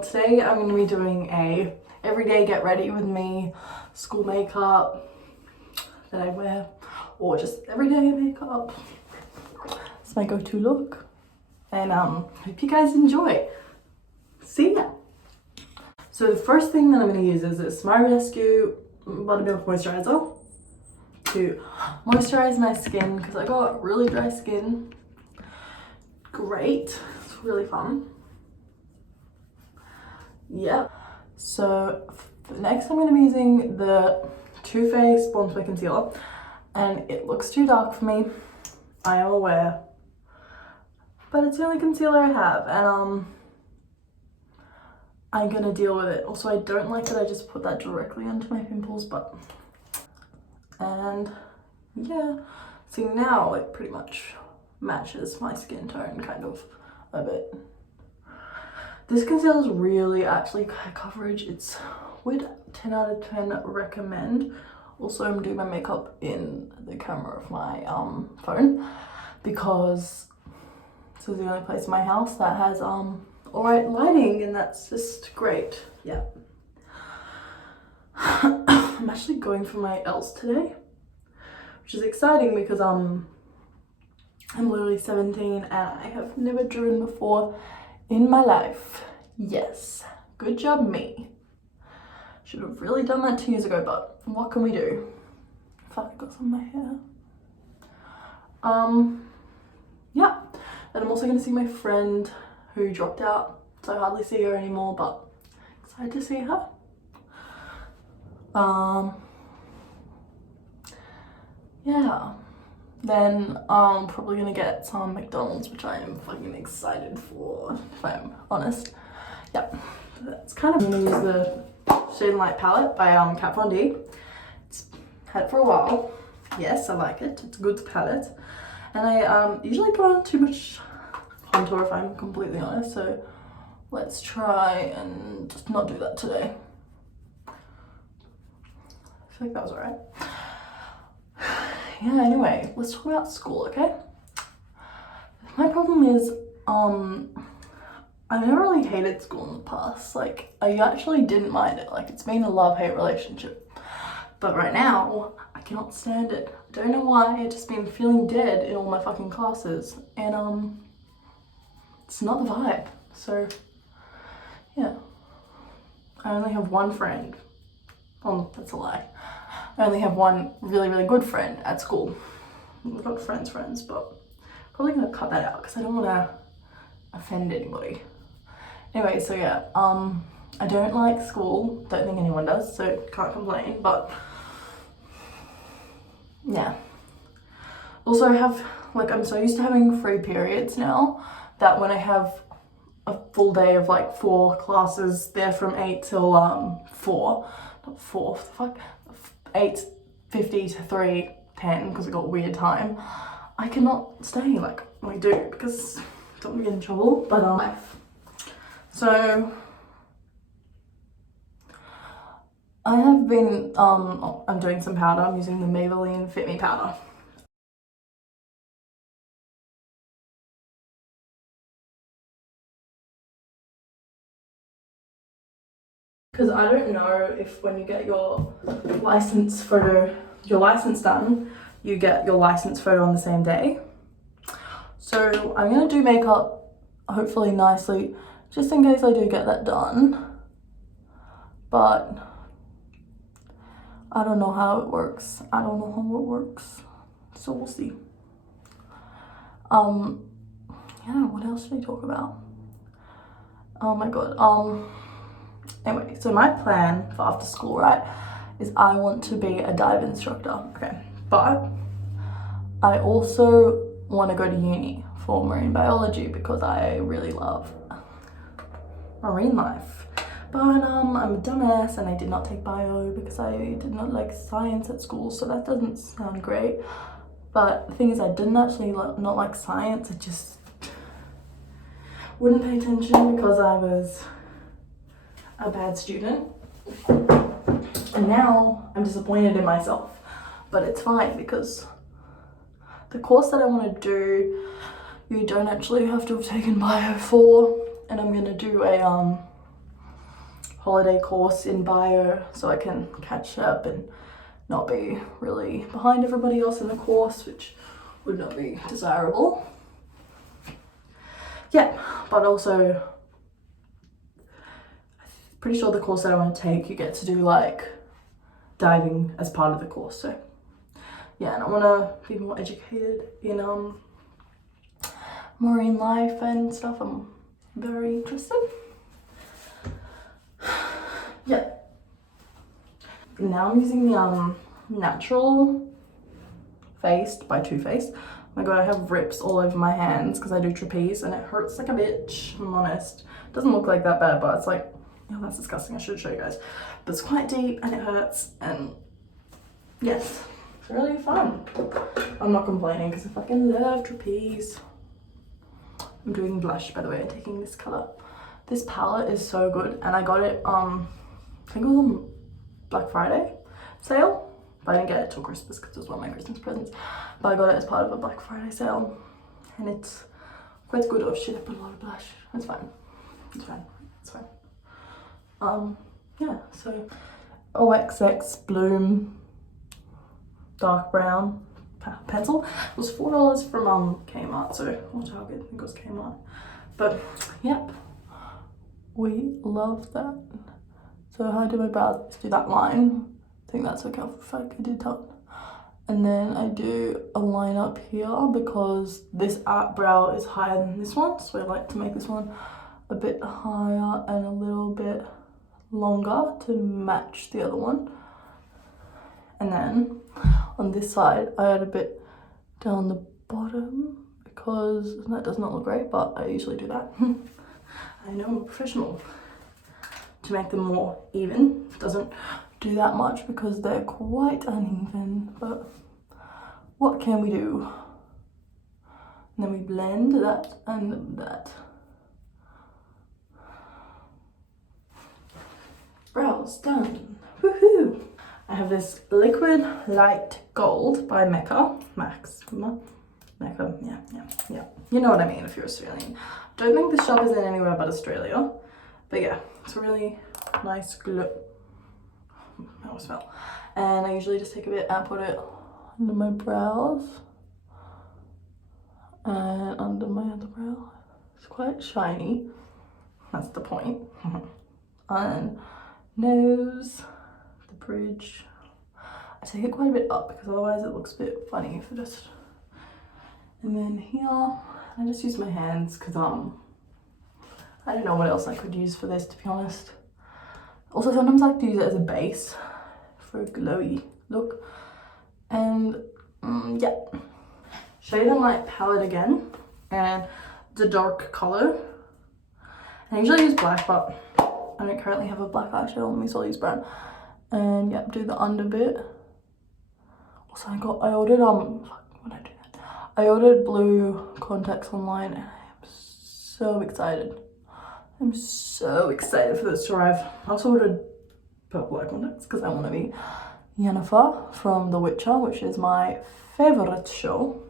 Well, today I'm going to be doing a everyday get ready with me school makeup that I wear, or just everyday makeup. It's my go-to look, and hope you guys enjoy. See ya. So the first thing that I'm going to use is this My Rescue Buttermilk Moisturizer to moisturize my skin because I got really dry skin. Great, it's really fun. Yeah. So next I'm going to be using the Too Faced Born Sweat Concealer, and it looks too dark for me, I am aware, but it's the only concealer I have, and I'm gonna deal with it. Also, I don't like that I just put that directly onto my pimples, and yeah, see now it pretty much matches my skin tone kind of a bit. This concealer is really actually high coverage. It's would 10 out of 10 recommend. Also, I'm doing my makeup in the camera of my phone because this is the only place in my house that has alright lighting, and that's just great. Yeah. I'm actually going for my L's today, which is exciting because I'm literally 17 and I have never driven before in my life. Yes, good job me. Should have really done that 2 years ago, but what can we do? Fuck, I got some in my hair. Yeah. And I'm also gonna see my friend who dropped out, so I hardly see her anymore, but excited to see her. Yeah. Then I'm probably gonna get some McDonald's, which I am fucking excited for, if I'm honest. Yep. That's kind of, I'm gonna use the Shade and Light palette by Kat Von D. It's had it for a while. Yes, I like it. It's a good palette. And I usually put on too much contour if I'm completely honest, so let's try and just not do that today. I feel like that was alright. Yeah, anyway, let's talk about school, okay? My problem is, I never really hated school in the past. Like, I actually didn't mind it. Like, it's been a love-hate relationship. But right now, I cannot stand it. I don't know why, I've just been feeling dead in all my fucking classes. And, it's not the vibe. So, yeah. I only have one friend. That's a lie. I only have one really, really good friend at school. We're not friends, but probably gonna cut that out because I don't want to offend anybody. Anyway, so yeah, I don't like school. Don't think anyone does, so can't complain, but yeah. Also, I have, like, I'm so used to having free periods now that when I have a full day of like 4 classes, they're from 8 till 4, not 4, what the fuck, 8:50 to 3:10 because I got weird time. I cannot stay like I do because I don't want to get in trouble, but so I have been I'm doing some powder. I'm using the Maybelline Fit Me powder. Because I don't know if when you get your license done, you get your license photo on the same day. So I'm gonna do makeup hopefully nicely, just in case I do get that done. But I don't know how it works. So we'll see. Yeah, what else should I talk about? Oh my god. Anyway, so my plan for after school, right, is I want to be a dive instructor. Okay, but I also want to go to uni for marine biology because I really love marine life. But I'm a dumbass and I did not take bio because I did not like science at school, so that doesn't sound great. But the thing is, I didn't actually not like science, I just wouldn't pay attention because I was a bad student, and now I'm disappointed in myself, but it's fine because the course that I want to do, you don't actually have to have taken bio for, and I'm gonna do a holiday course in bio so I can catch up and not be really behind everybody else in the course, which would not be desirable. Yeah, but also pretty sure the course that I want to take, you get to do like diving as part of the course. So yeah, and I want to be more educated in marine life and stuff. I'm very interested. Yeah. Now I'm using the natural faced by Too Faced. Oh my god, I have rips all over my hands because I do trapeze and it hurts like a bitch, I'm honest. It doesn't look like that bad, but it's like, oh, that's disgusting, I should show you guys. But it's quite deep and it hurts, and yes, it's really fun. I'm not complaining because I fucking love trapeze. I'm doing blush, by the way, and taking this color. This palette is so good, and I got it, I think it was on Black Friday sale, but I didn't get it till Christmas because it was one of my Christmas presents. But I got it as part of a Black Friday sale, and it's quite good. Oh shit, I put a lot of blush. It's fine. It's fine. It's fine. Yeah, so OXX Bloom dark brown pencil. It was $4 from Kmart, so, or Target, I think it was Kmart. But yep, we love that. So how I do my brows, let's do that line. I think that's okay, fuck, I did that. And then I do a line up here because this art brow is higher than this one, so I like to make this one a bit higher and a little bit longer to match the other one. And then on this side I add a bit down the bottom because that does not look great, but I usually do that. I know I'm a professional. To make them more even, doesn't do that much because they're quite uneven, but what can we do? And then we blend that and that. Brows done. Woohoo! I have this liquid light gold by Mecca. Mecca, yeah. You know what I mean if you're Australian. Don't think this shop is in anywhere but Australia. But yeah, it's a really nice glow. That was smell. And I usually just take a bit and put it under my brows and under my other brow. It's quite shiny. That's the point. And nose, the bridge. I take it quite a bit up because otherwise it looks a bit funny if I just. And then here, I just use my hands because I don't know what else I could use for this, to be honest. Also, sometimes I like to use it as a base for a glowy look. And yeah, Shade and Light palette again, and the dark color. And I usually use black, but I don't currently have a black eyeshadow on me, so I'll use brown. And yeah, do the under bit. Also, I ordered what did I do that? I ordered blue contacts online, and I am so excited. I'm so excited for this to arrive. I also ordered purple eye contacts because I want to be Yennefer from The Witcher, which is my favorite show.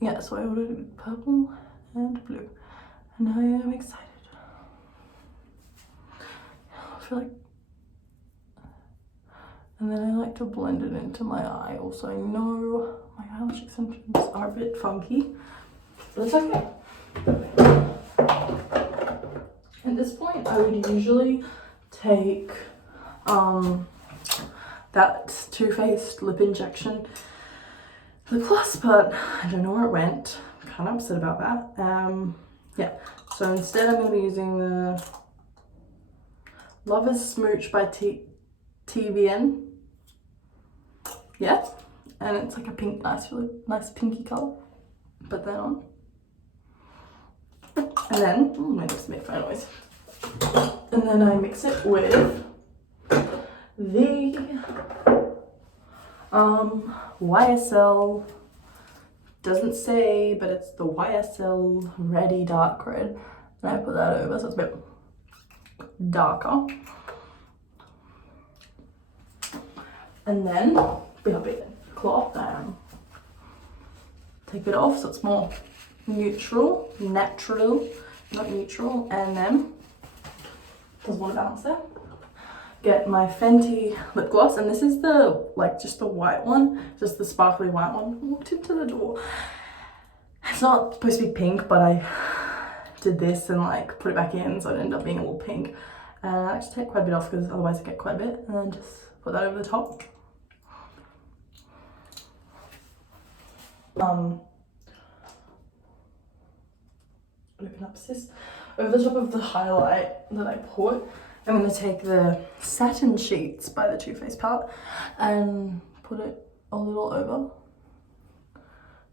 Yeah, so I ordered purple and blue, and I am excited. I feel like, and then I like to blend it into my eye. Also, I know my eyelash extensions are a bit funky, but it's okay. At this point, I would usually take that Too Faced lip injection lip gloss, but I don't know where it went. I'm kind of upset about that. Yeah, so instead I'm going to be using the Love is Smooch by TVN. Yeah, and it's like a pink, really nice pinky color. Put that on. And then, my lips make funny noise. And then I mix it with the YSL, doesn't say, but it's the YSL Ready Dark Red. And I put that over so it's a bit darker. And then, cloth and take it off so it's more natural, not neutral, and then Doesn't want to balance there. Get my Fenty lip gloss, and this is the, like, just the white one, just the sparkly white one. I walked into the door. It's not supposed to be pink, but I did this and like put it back in, so it ended up being a little pink. And I actually take quite a bit off because otherwise I get quite a bit, and then just put that over the top. Open up sis. Over the top of the highlight that I put, I'm going to take the Satin Sheets by the Too Faced palette and put it a little over,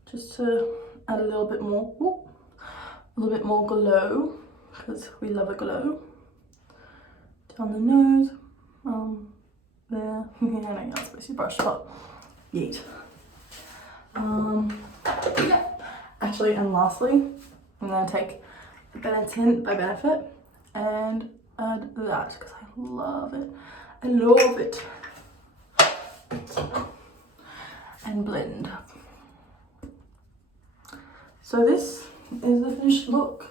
just to add a little bit more, a little bit more glow, because we love a glow. Down the nose, there. Yeah, I know you're not supposed to brush, but yeet. Yeah. Actually, and lastly, I'm going to take Better Tint by Benefit and add that because I love it. I love it. And blend. So this is the finished look.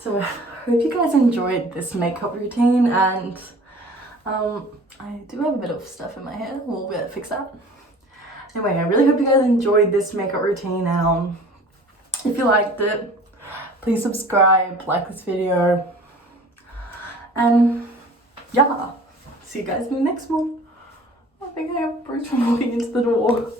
So I hope you guys enjoyed this makeup routine, and I do have a bit of stuff in my hair. We'll be able to fix that. Anyway, I really hope you guys enjoyed this makeup routine. If you liked it, please subscribe, like this video, and yeah, see you guys in the next one. I think I have Bruce from walking into the door.